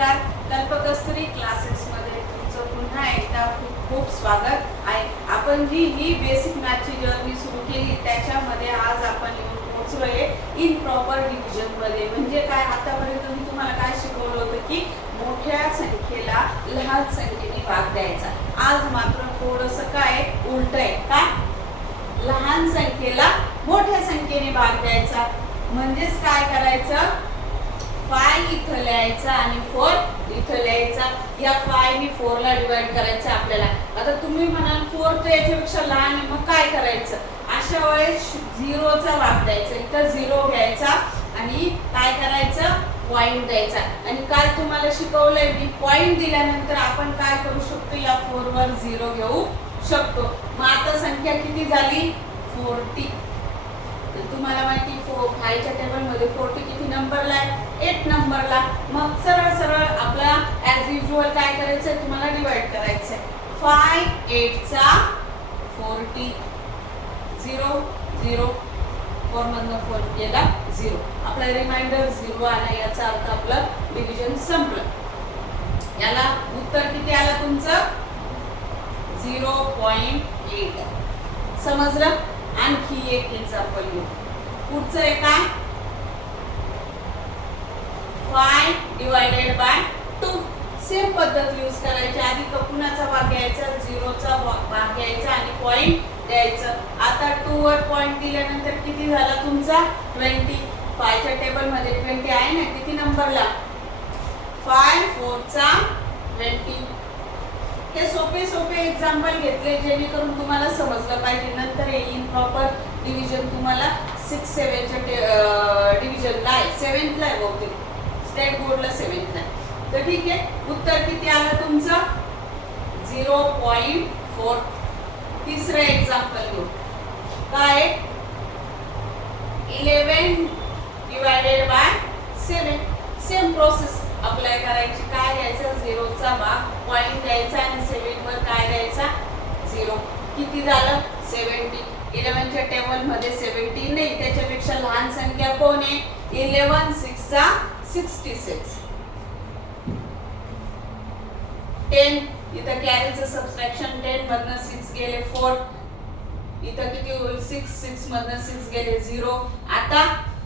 नमस्कार, कल्पकस्तुरी क्लासेसमध्ये तुमचं पुन्हा एकदा खूप खूप स्वागत आहे. आपण जी ही बेसिक मॅथची जर्नी सुरू केली त्याच्यामध्ये आज आपण येऊन पोहोचलोय इन प्रॉपर डिव्हिजनमध्ये. म्हणजे काय, आतापर्यंत मी तुम्हाला काय शिकवलं होतं की मोठ्या संख्येला लहान संख्येने भाग द्यायचा. आज मात्र थोडंसं काय उलट आहे. काय, लहान संख्येला मोठ्या संख्येने भाग द्यायचा. म्हणजेच काय करायचं, 5 इथं लिहायचा आणि 4 इथं लिहायचा. या 5 ने 4 ला डिवाइड करायचं आपल्याला. आता तुम्ही म्हणाल 4 तर याच्यापेक्षा लहान आहे, मग काय करायचं. अशा वेळेस 0 चा भाग द्यायचा. इथं 0 घ्यायचा आणि काय करायचं, पॉइंट द्यायचा. आणि काल तुम्हाला शिकवलंय मी, पॉइंट दिल्यानंतर आपण काय करू शकतो, या 4 वर 0 घेऊ शकतो. मग आता संख्या किती झाली, 40. तुम्हाला माहिती 5 च्या टेबल मध्ये 40 किती नंबरला आहे, 8 नंबरला. मग सरळ सरळ आपला ऍज युजुअल काय करायचं, तुम्हाला डिवाइड करायचं आहे. 5 8 चा 40, 0 0, 4 मधनं 4 गेला 0. आपला रिमाइंडर 0 आला, याचा अर्थ आपलं डिव्हिजन संपलं. याला उत्तर किती आलं तुमचं, 0.8. समजलं. आणखी एक एक्झाम्पल घेऊ. पुढचं आहे काय, 5 डिवायडेड बाय 2. सेम पद्धत यूज करायची. आधी कपुनाचा भाग घ्यायचा, 0 चा भाग घ्यायचा आणि पॉइंट द्यायचं. आता 2 वर पॉइंट दिल्यानंतर किती झाला तुमचा, 20. 5 च्या टेबल मध्ये 20 आहे ना, किती नंबरला, 5 4 चा 20. हे सोपे सोपे एक्झाम्पल घेतले जेणेकरून तुम्हाला समजलं पाहिजे. नंतर इन प्रॉपर डिव्हिजन तुम्हाला 6 7 च्या डिव्हिजनला आहे, 7th ला आहे बहुतेक, स्टेट बोर्डला 7th ला. तर ठीक आहे, उत्तर किती आलं तुमचं, 0.4. तिसरं एक्झाम्पल घेऊ. काय, 11 divided by 7. Same process apply करायची. काय द्यायचं, 0 चा भाग, पॉइंट द्यायचा आणि 7 वर काय द्यायचा, 0. किती झालं, 70. 11 च्या टेबल मध्ये 70 नाही, त्याच्यापेक्षा लहान संख्या कोण आहे, 11 6 चा 66. 10 इथं कॅरीचं सबट्रॅक्शन, 10 मधनं 6 गेले 4. इथं किती होईल, 6 6 मधनं 6 गेले 0. आता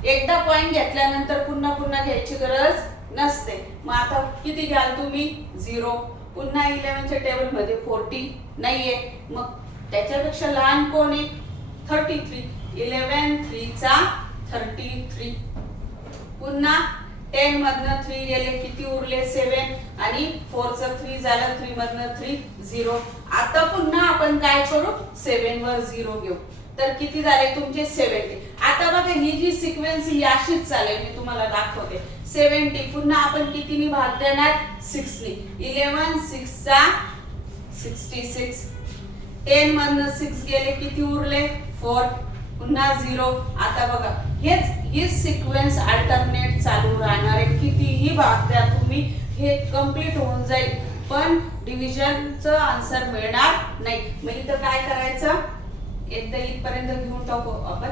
एकदा पॉइंट घेतल्यानंतर पुन्हा घ्यायची गरज नसते. मग आता किती घ्याल तुम्ही, 0. पुन्हा 11 च्या टेबल मध्ये 40 नाहीये, मग त्याच्यापेक्षा लहान कोण आहे, 33. 11 3 चा 33. पुन्हा 10 मधनं 3 गेले, किती उरले, 7 आणि 4 चं 3 झालं, 3 मधनं 3 0. आता पुन्हा आपण काय करू, 7 वर 0 घेऊ. तर किती झाले तुमचे, 70. आता बघा ही जी सिक्वेन्स ही अशीच चालेल, मी तुम्हाला दाखवते. 70 पुन्हा आपण कितीने भाग देणार, 6 ने. 11 6 चा 66. 10 मधनं 6 गेले, किती उरले, 4. पुन्हा 0. आता बघा ही सिक्वेन्स अल्टरनेट चालू राहणार आहे. कितीही भाग द्या तुम्ही, हे कंप्लीट होऊन जाईल, पण डिव्हिजनचं आन्सर मिळणार नाही. मग इथं काय करायचं, एकदा इथपर्यंत घेऊन टाकू आपण.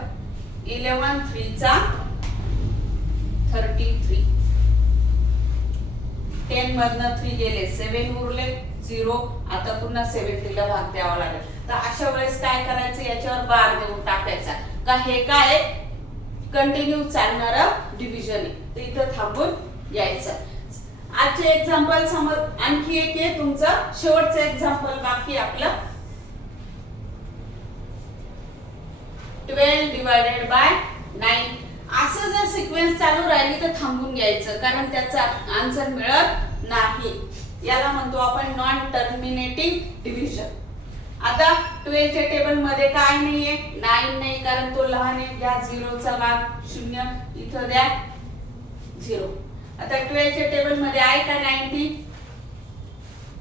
11 3 चा 33. 10 मधनं 3 गेले, 7 उरले 0. आता पुन्हा 70 ला भाग द्यावा लागेल. तर अशा वेळेस काय करायचं, याच्यावर बार देऊन टाकायचा. का हे काय कंटिन्यू चालणारं डिव्हिजन आहे. तर इथं थांबून यायचं. आजचे एक्झाम्पल समज. आणखी एक आहे तुमचं शेवटचं एक्झाम्पल बाकी आपलं, 12 डिवायडेड बाय 9. असं जर सिक्वेन्स चालू राहिली तर थांबून घ्यायचं, कारण त्याचा आन्सर मिळत नाही. याला म्हणतो आपण नॉन टर्मिनेटिंग डिव्हिजन. आता 12 च्या टेबल मध्ये काय नाहीये, 9 नाही, कारण तो लहान आहे. घ्या 0 चा भाग 0, इथं द्या 0. आता 12 च्या टेबल मध्ये आहे का 90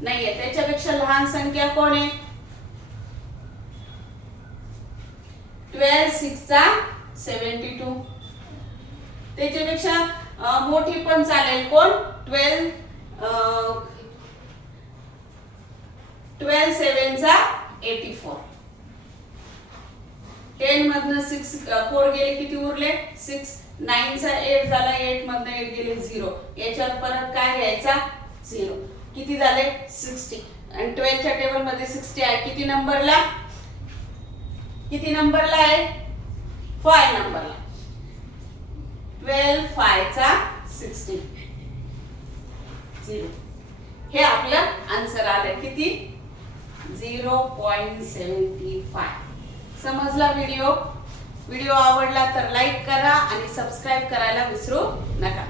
नाहीये, त्याच्यापेक्षा लहान संख्या कोण आहे, 12 6 चा 72. त्याच्यापेक्षा मोठी पण चालेल कोण, 12 7 चा 84. 10 मधनं 6 4 गेले, किती उरले, 6. 9 चा 8 झाला, 8 मधनं 8 गेले 0. याच्यावर परत काय घ्यायचा 0. किती झाले 60. आणि 12 च्या टेबल मध्ये 60 आहे. किती नंबरला आहे 5 नंबरला. 12 5 चा 60 0. हे आपलं आन्सर आलं. किती 0.75. समजला व्हिडिओ आवडला तर लाईक करा आणि सबस्क्राईब करायला विसरू नका.